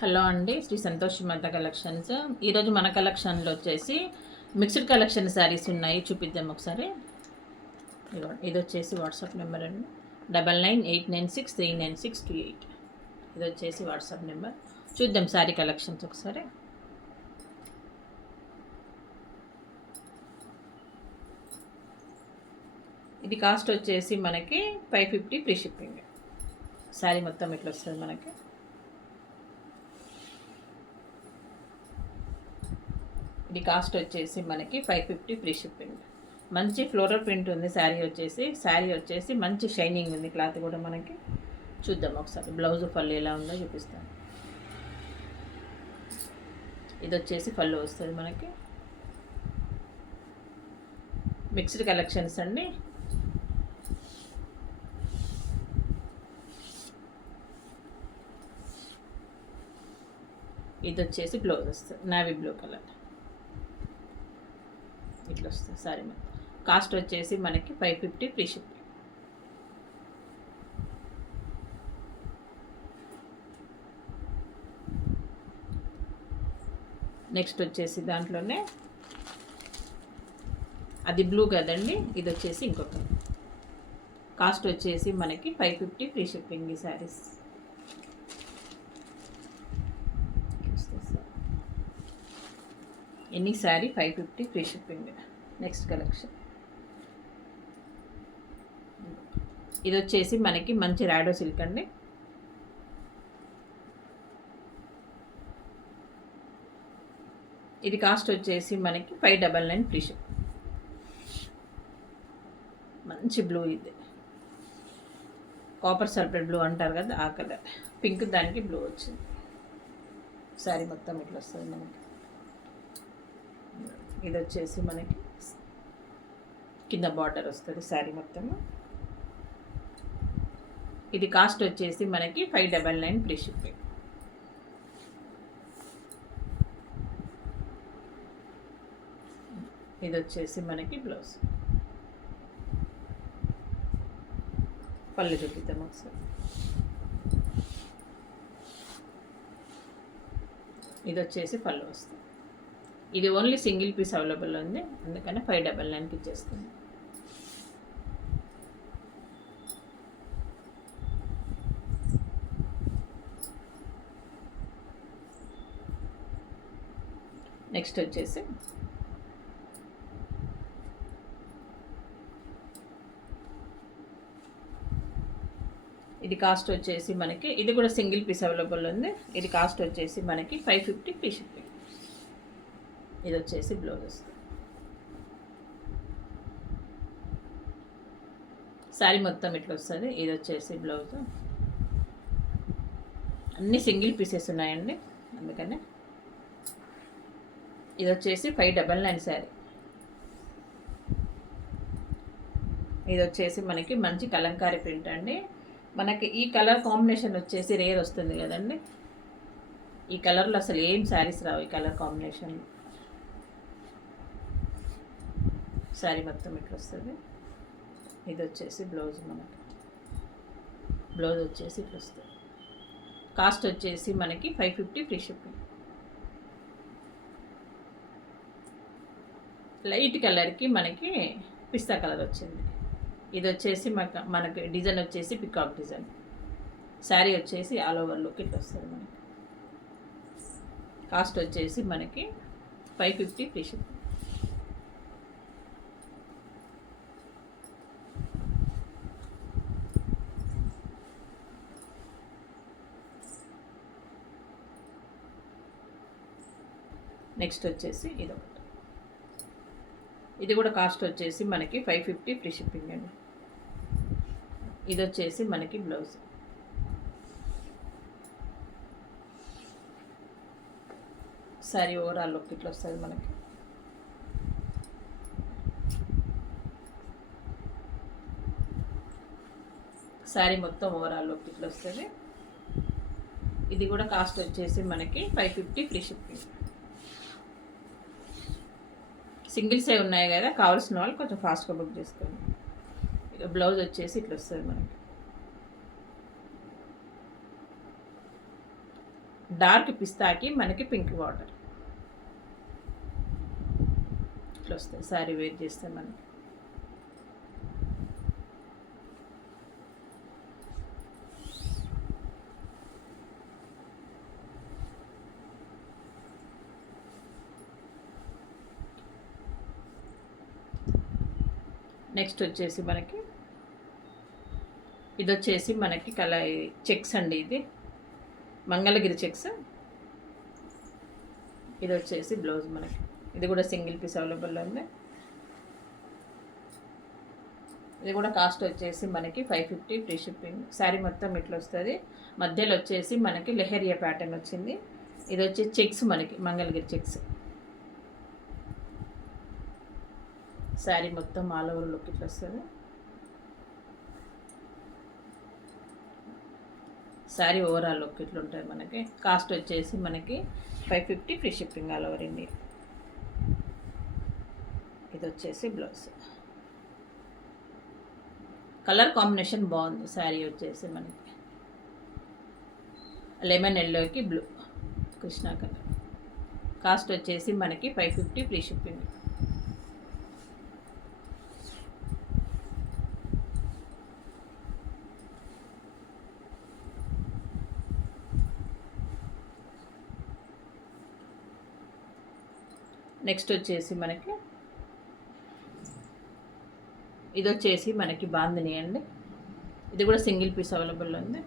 Hello అండి, శ్రీ సంతోష్ మాత collections. ఈరోజు మన కలెక్షన్లో వచ్చేసి మిక్స్డ్ కలెక్షన్ శారీస్ ఉన్నాయి, చూపిద్దాం ఒకసారి. ఇది వచ్చేసి వాట్సాప్ నెంబర్ అండి, 9989639628. ఇది వచ్చేసి వాట్సాప్ నెంబర్. చూద్దాం శారీ కలెక్షన్స్ ఒకసారి. ఇది కాస్ట్ వచ్చేసి మనకి 550 ఫ్రీ షిప్పింగ్. శారీ మొత్తం ఇట్లా వస్తుంది మనకి. ఇది కాస్ట్ వచ్చేసి మనకి 550 ఫ్రీ షిప్పింగ్. మంచి ఫ్లోరల్ ప్రింట్ ఉంది శారీ వచ్చేసి మంచి షైనింగ్ ఉంది. క్లాత్ కూడా మనకి చూద్దాం ఒకసారి. బ్లౌజ్ పళ్ళు ఎలా ఉందో చూపిస్తాను. ఇది వచ్చేసి పళ్ళు వస్తుంది మనకి. మిక్స్డ్ కలెక్షన్స్ అండి. ఇది వచ్చేసి బ్లౌజ్ వస్తుంది నావీ బ్లూ కలర్. ఇట్లా వస్తుంది సారీ. కాస్ట్ వచ్చేసి మనకి 550 ఫ్రీ షిప్పింగ్. నెక్స్ట్ వచ్చేసి దాంట్లోనే అది బ్లూ కదండి, ఇది వచ్చేసి ఇంకొక. కాస్ట్ వచ్చేసి మనకి 550 ఫ్రీ షిప్పింగ్ ఈ శారీస్. ఎన్ని sari 550 free shipping. Next collection ఇది వచ్చేసి మనకి మంచి రాడో సిల్క్ అండి. ఇది కాస్ట్ వచ్చేసి మనకి 599 ఫ్రీ షిప్. మంచి బ్లూ, ఇది కాపర్ సల్ఫేట్ బ్లూ అంటారు కదా, ఆ కలర్. పింక్ దానికి బ్లూ వచ్చింది. శారీ మొత్తం ఇట్లా వస్తుంది మనకి. ఇది వచ్చేసి మనకి కింద బార్డర్ వస్తుంది శారీ మొత్తము. ఇది కాస్ట్ వచ్చేసి మనకి 599 ఫ్రీ షిప్పింగ్. ఇది వచ్చేసి మనకి బ్లౌజ్. పళ్ళు చూపిద్దాం ఒకసారి. ఇది వచ్చేసి పళ్ళు వస్తుంది. ఇది ఓన్లీ సింగిల్ పీస్ అవైలబుల్ ఉంది, అందుకని 599కి ఇచ్చేస్తుంది. నెక్స్ట్ వచ్చేసి ఇది కాస్ట్ వచ్చేసి మనకి, ఇది కూడా సింగిల్ పీస్ అవైలబుల్ ఉంది. ఇది కాస్ట్ వచ్చేసి మనకి 550 ఫ్రీ షిప్పింగ్. ఇది వచ్చేసి బ్లౌజ్ వస్తుంది. శారీ మొత్తం ఇట్లా వస్తుంది. ఇది వచ్చేసి బ్లౌజ్. అన్నీ సింగిల్ పీసెస్ ఉన్నాయండి, అందుకనే. ఇది వచ్చేసి 599 శారీ. ఇది వచ్చేసి మనకి మంచి కలంకారీ ప్రింట్ అండి. మనకి ఈ కలర్ కాంబినేషన్ వచ్చేసి రేర్ వస్తుంది కదండి. ఈ కలర్లో అసలు ఏం శారీస్ రావు ఈ కలర్ కాంబినేషన్లో. శారీ మొత్తం ఇట్లా వస్తుంది. ఇది వచ్చేసి బ్లౌజ్ మనకి. బ్లౌజ్ వచ్చేసి ఇట్లా వస్తుంది. కాస్ట్ వచ్చేసి మనకి 550 ఫ్రీ షిప్పింగ్. లైట్ కలర్కి మనకి పిస్తా కలర్ వచ్చింది. ఇది వచ్చేసి మనకి డిజైన్ వచ్చేసి పికాక్ డిజైన్. శారీ వచ్చేసి ఆల్ ఓవర్ లుక్ ఇట్లా వస్తుంది మనకి. కాస్ట్ వచ్చేసి మనకి 550 ఫ్రీ షిప్పింగ్. నెక్స్ట్ వచ్చేసి ఇది ఒకటి. ఇది కూడా కాస్ట్ వచ్చేసి మనకి 550 ఫ్రీ షిప్పింగ్ అండి. ఇది వచ్చేసి మనకి బ్లౌజ్. సారీ ఓవరాల్ లుక్ ఇట్లా వస్తుంది మనకి. శారీ మొత్తం ఓవరాల్ లుక్ ఇట్లా వస్తుంది. ఇది కూడా కాస్ట్ వచ్చేసి మనకి 550 ఫ్రీ షిప్పింగ్. సింగిల్సే ఉన్నాయి కదా, కావాల్సిన వాళ్ళు కొంచెం ఫాస్ట్గా బుక్ చేసుకోండి. ఇక బ్లౌజ్ వచ్చేసి ఇట్లా వస్తుంది మనకి. డార్క్ పిస్తాకి మనకి పింక్ బార్డర్ ఇట్లా వస్తాయి శారీ వేర్ చేస్తే మనకి. నెక్స్ట్ వచ్చేసి మనకి ఇది వచ్చేసి మనకి చెక్స్ అండి, ఇది మంగళగిరి చెక్స్. ఇది వచ్చేసి బ్లౌజ్ మనకి, ఇది కూడా సింగిల్ పీస్ అవైలబుల్లో ఉంది. ఇది కూడా కాస్ట్ వచ్చేసి మనకి 550 ఫ్రీ షిప్పింగ్. శారీ మొత్తం ఇట్లా వస్తుంది. మధ్యలో వచ్చేసి మనకి లెహరియా ప్యాటర్న్ వచ్చింది. ఇది వచ్చి చెక్స్ మనకి మంగళగిరి చెక్స్. శారీ మొత్తం ఆల్ ఓవర్ లుక్ ఇట్లా వస్తుంది. శారీ ఓవరాల్ లుక్ ఇట్లా ఉంటుంది మనకి. కాస్ట్ వచ్చేసి మనకి 550 free shipping all over India. ఇది వచ్చేసి బ్లౌజ్. కలర్ కాంబినేషన్ బాగుంది. శారీ వచ్చేసి మనకి లెమన్ ఎల్లోకి బ్లూ కృష్ణా కలర్. కాస్ట్ వచ్చేసి మనకి 550 ఫ్రీ షిప్పింగ్. నెక్స్ట్ వచ్చేసి మనకి ఇది వచ్చేసి మనకి బాందిని అండి. ఇది కూడా సింగిల్ పీస్ అవైలబుల్ ఉంది.